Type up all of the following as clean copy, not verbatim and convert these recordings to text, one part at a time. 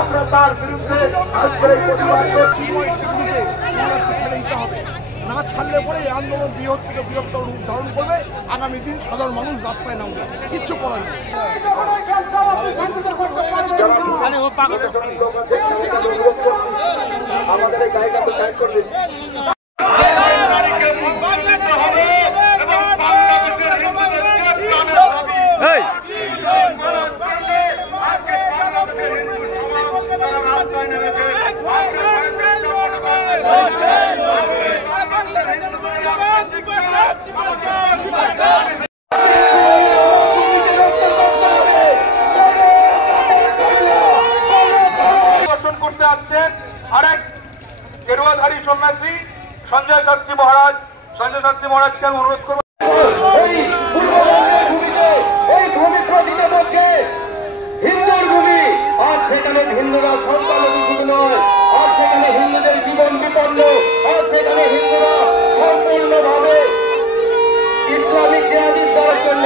আমরা তার বিরুদ্ধে না ছাড়লে পরে এই আন্দোলন বৃহৎ থেকে বৃহত্তর রূপ ধারণ করবে। আগামী দিন সাধারণ মানুষ রাস্তায় নামবে, কিচ্ছু করার নেই। করতে আসছেন আরেক গেরুয়াধারী সন্ন্যাসী সঞ্জয় শাস্ত্রী মহারাজ। সঞ্জয় শাস্ত্রী মহারাজকে আমি অনুরোধ করব হিন্দুর ভূমি, আর সেখানে হিন্দুরা সংখ্যালঘু ভূমি নয়, আর সেখানে হিন্দুদের জীবন বিপন্ন, আর সেখানে হিন্দুরা সম্পূর্ণভাবে ইসলামিক ক্রিয়াধীন করার জন্য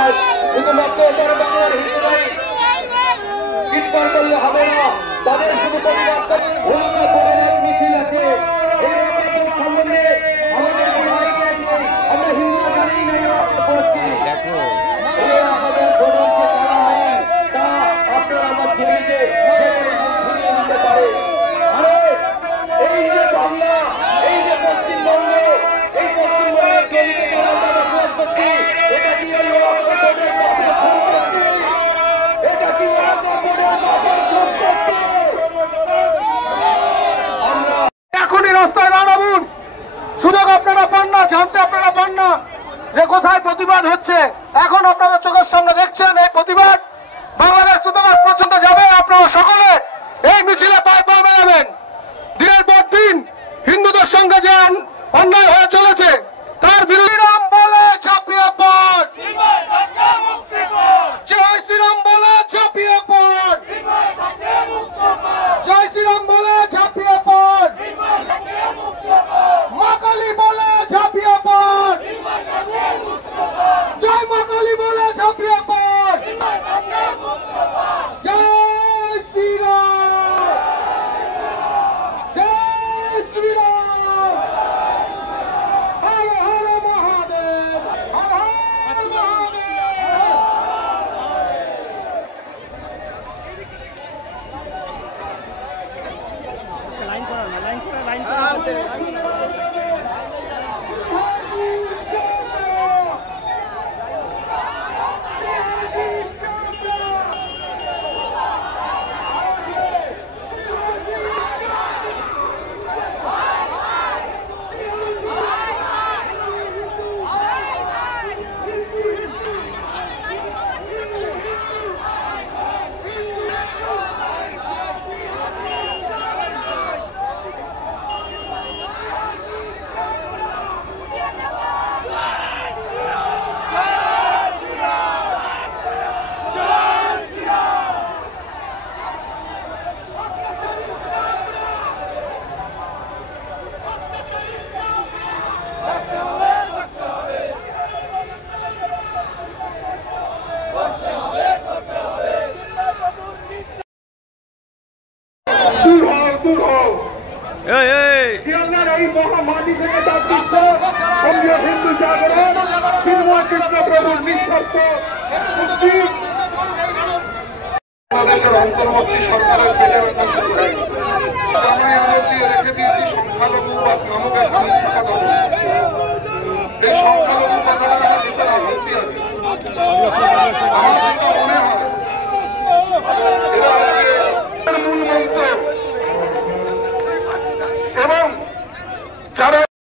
আজ শুধুমাত্র বাংলার হিন্দুরাই চিৎকার করলে হবে না, তাদের শুধু প্রতিবাদ ভূমিকা প্রদানের মিছিল আছে। সম্বন্ধে আমাদের কোনো আইডিয়া নেই, আমরা হিন্দু জানি নাই করছি আমাদের প্রধানকে করা হয় তা আপনারা আমার জমিতে নিতে পারে। আরে এই যে বাংলা, এই যে পশ্চিমবঙ্গ, এই পশ্চিমবঙ্গের জমিতে যারা আমরা বসবাস করছি, এটা কি ওই এটা কি এখনই রাস্তায় না নামুন। সুযোগ আপনারা পান না, জানতে আপনারা পান না যে কোথায় প্রতিবাদ হচ্ছে। এখন আপনারা চোখের সামনে দেখছেন এই প্রতিবাদ বাংলাদেশ দূতাবাস পর্যন্ত যাবে। আপনারা সকলে এই মিছিলে পায়ে পা মেলাবেন। দিনের পর দিন হিন্দুদের সঙ্গে যে অন্যায় হয়ে চলেছে তার বিরুদ্ধে রাম বলে ঝাঁপিয়ে পড়, জয় শ্রীরাম বলে ঝাঁপিয়ে পড়, জয় শ্রীরাম বলে ঝাঁপিয়ে পড়, মা কালী বলে ঝাঁপিয়ে পড়, জয় মা কালী বলে ঝাঁপিয়ে পড়, জয় শ্রীরাম, জয় শ্রীরাম, হর হর মহাদেব, হর হর মহাদেব। লাইন করা না, লাইন করা, লাইন করা। হিন্দু জাগরণ কৃষ্ণ প্রভুর নিঃস্বার্থ বাংলাদেশের অন্তর্বর্তী সরকারের